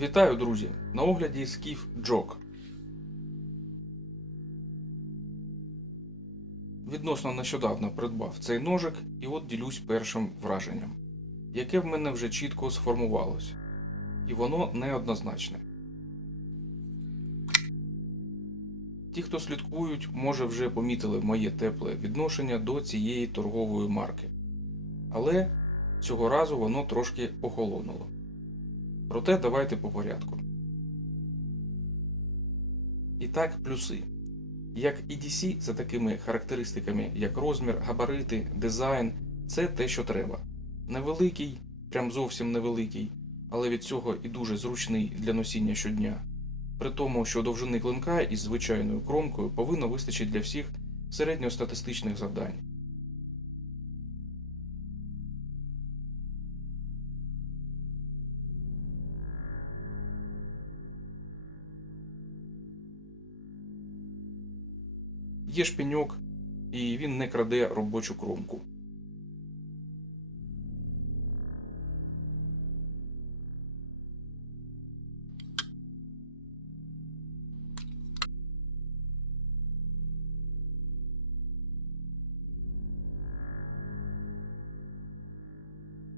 Вітаю, друзі! На огляді скіф Джок. Відносно нещодавно придбав цей ножик і от ділюсь першим враженням, яке в мене вже чітко сформувалось. І воно неоднозначне. Ті, хто слідкують, може вже помітили моє тепле відношення до цієї торгової марки. Але цього разу воно трошки охолонуло. Проте давайте по порядку. І так, плюси. Як EDC за такими характеристиками, як розмір, габарити, дизайн, це те, що треба. Невеликий, прям зовсім невеликий, але від цього і дуже зручний для носіння щодня. При тому, що довжини клинка із звичайною кромкою повинно вистачити для всіх середньостатистичних завдань. Є шпіньок, і він не краде робочу кромку.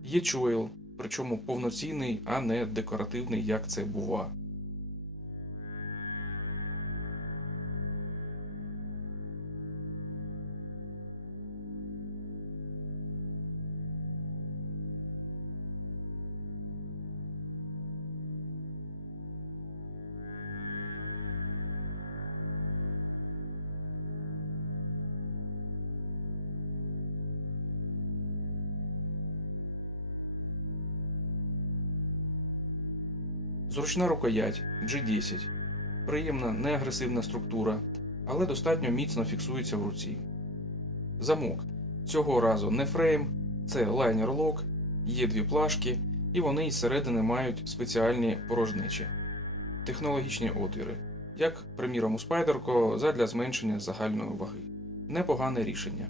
Є чойл, причому повноцінний, а не декоративний, як це бува. Зручна рукоять G10. Приємна неагресивна структура, але достатньо міцно фіксується в руці. Замок. Цього разу не фрейм, це лайнер лок, є дві плашки, і вони із середини мають спеціальні порожничі. Технологічні отвіри, як, приміром, у спайдерко задля зменшення загальної ваги. Непогане рішення.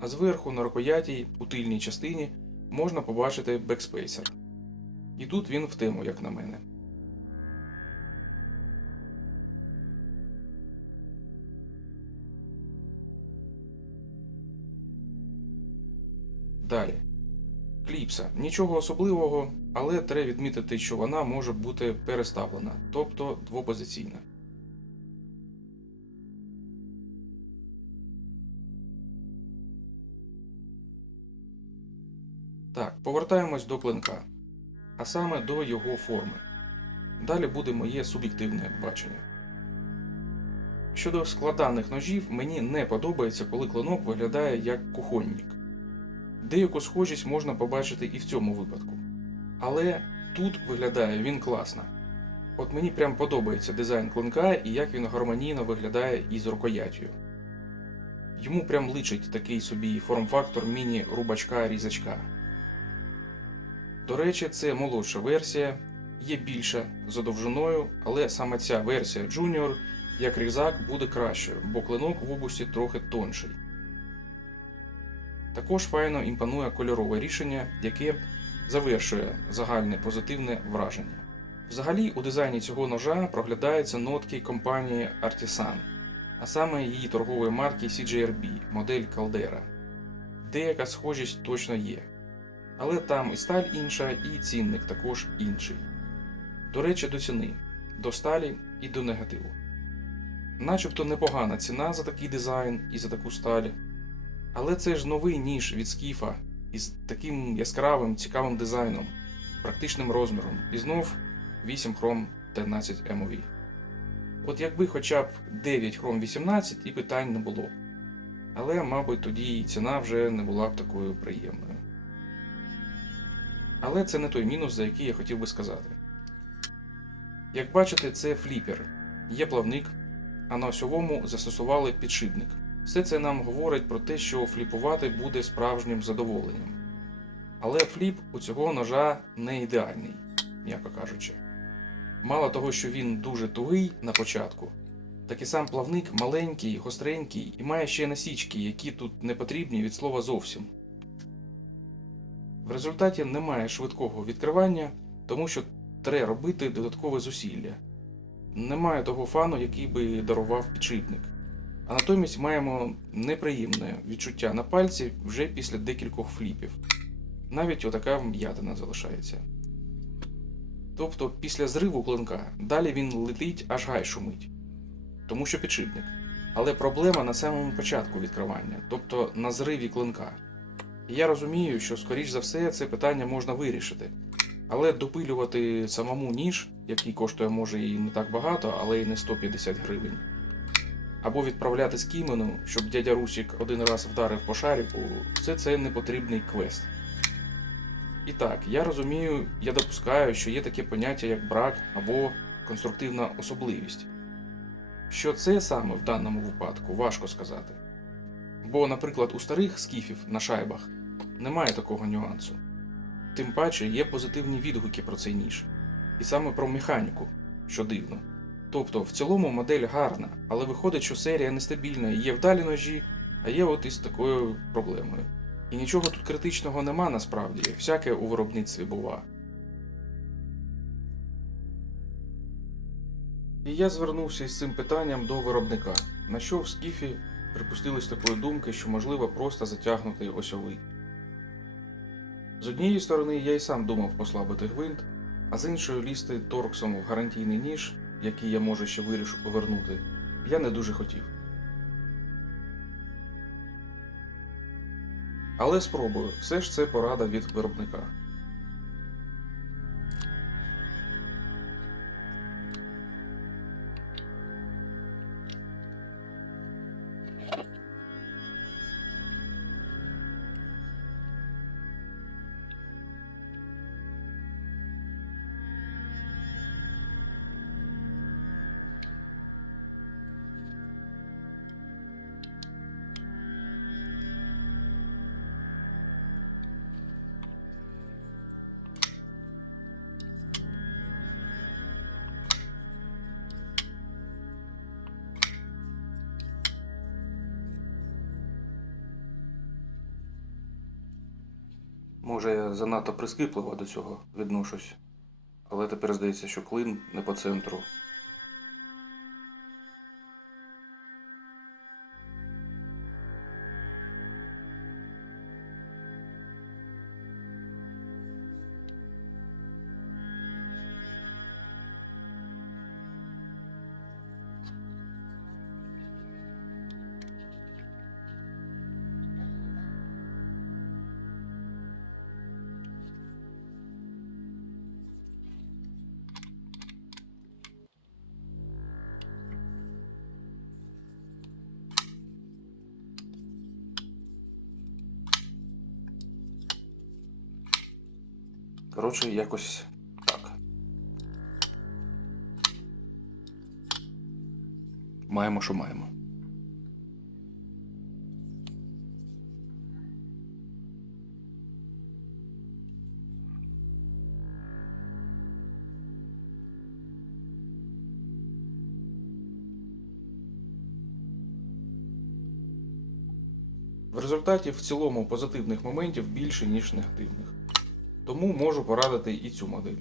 А зверху на рукоятій у тильній частині можна побачити бекспейсер. І тут він в тему, як на мене. Далі. Кліпса. Нічого особливого, але треба відмітити, що вона може бути переставлена, тобто двопозиційна. Так, повертаємось до клинка, а саме до його форми. Далі буде моє суб'єктивне бачення. Щодо складаних ножів, мені не подобається, коли клинок виглядає як кухонник. Деяку схожість можна побачити і в цьому випадку. Але тут виглядає він класно. От мені прям подобається дизайн клинка і як він гармонійно виглядає із рукояттю. Йому прям личить такий собі форм-фактор міні-рубачка різачка. До речі, це молодша версія, є більша за довжиною, але саме ця версія Junior як різак буде кращою, бо клинок в обусі трохи тонший. Також файно імпонує кольорове рішення, яке завершує загальне позитивне враження. Взагалі, у дизайні цього ножа проглядаються нотки компанії Artisan, а саме її торгової марки CJRB, модель Caldera. Деяка схожість точно є. Але там і сталь інша, і цінник також інший. До речі, до ціни, до сталі і до негативу. Начебто непогана ціна за такий дизайн і за таку сталь. Але це ж новий ніж від скіфа із таким яскравим, цікавим дизайном, практичним розміром, і знов 8 хром 13 MOV. От якби хоча б 9 хром 18 і питань не було. Але, мабуть, тоді і ціна вже не була б такою приємною. Але це не той мінус, за який я хотів би сказати. Як бачите, це фліпер, є плавник, а на осьовому застосували підшипник. Все це нам говорить про те, що фліпувати буде справжнім задоволенням. Але фліп у цього ножа не ідеальний, м'яко кажучи. Мало того, що він дуже тугий на початку, так і сам плавник маленький, гостренький і має ще насічки, які тут не потрібні від слова зовсім. В результаті немає швидкого відкривання, тому що треба робити додаткове зусилля. Немає того фану, який би дарував підшипник. А натомість маємо неприємне відчуття на пальці вже після декількох фліпів. Навіть отака вм'ятина залишається. Тобто після зриву клинка далі він летить аж гай шумить, тому що підшипник. Але проблема на самому початку відкривання, тобто на зриві клинка. І я розумію, що, скоріш за все, це питання можна вирішити. Але допилювати самому ніж, який коштує може і не так багато, але й не 150 гривень. Або відправляти з кімену, щоб дядя Русік один раз вдарив по шаріку, все це непотрібний квест. І так, я розумію, я допускаю, що є таке поняття як брак або конструктивна особливість. Що це саме в даному випадку, важко сказати. Бо, наприклад, у старих скіфів на шайбах немає такого нюансу. Тим паче є позитивні відгуки про цей ніж, і саме про механіку, що дивно. Тобто, в цілому модель гарна, але виходить, що серія нестабільна є вдалі ножі, а є от із такою проблемою. І нічого тут критичного нема насправді, всяке у виробництві бува. І я звернувся із цим питанням до виробника, на що в скіфі припустились такої думки, що можливо просто затягнути осьовий. З однієї сторони, я й сам думав послабити гвинт, а з іншої лізти торксом в гарантійний ніж, який я може ще вирішу повернути, я не дуже хотів. Але спробую, все ж це порада від виробника. Може, я занадто прискіпливо до цього відношусь, але тепер здається, що клин не по центру. Коротше, якось так. Маємо, що маємо. В результаті в цілому позитивних моментів більше, ніж негативних. Тому можу порадити і цю модель.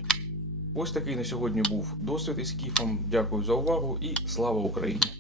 Ось такий на сьогодні був досвід із кіфом. Дякую за увагу і слава Україні!